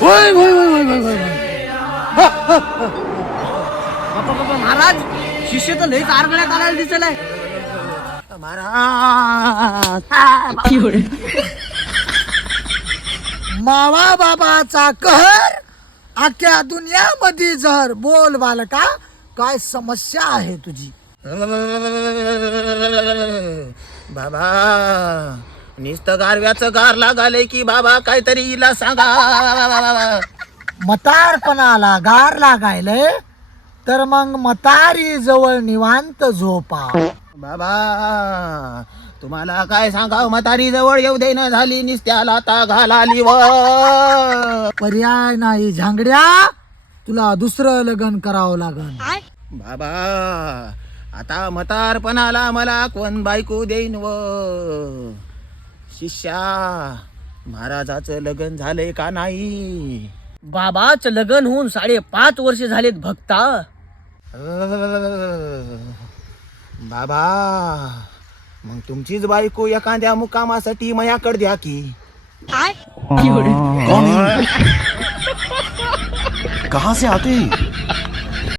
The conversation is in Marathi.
होय होय होय होय होय होय बाबा महाराज, शिष्य तर लईच आरगळ्यात आलाय दिसलाय. महाराज मावा बाबाचा कहर अख्ख्या दुनियामध्ये जहर. बोल बालका, काय समस्या आहे तुझी? बाबा नुसतं गारव्याचं गार लागालय की बाबा, काहीतरी हिला सांगा. मतारपणाला गार लागायलंय तर मग मतारी जवळ निवांत झोपा. बाबा तुम्हाला काय सांगाव, म्हातारी जवळ येऊ देणं झाली, निस्त्याला आता घालाली व. पर्याय नाही झांगड्या, तुला दुसरं लग्न करावं लागल. बाबा आता म्हातारपणाला मला कोण बायको देईन व. शिष्या महाराजाचं लग्न झालंय का नाही? बाबाचं लग्न होऊन 5.5 वर्ष झालेत भक्ता. बाबा मग तुमचीच बायको एखाद्या मुकामासाठी मयाकडे द्या की. कहाँ से आते हैं?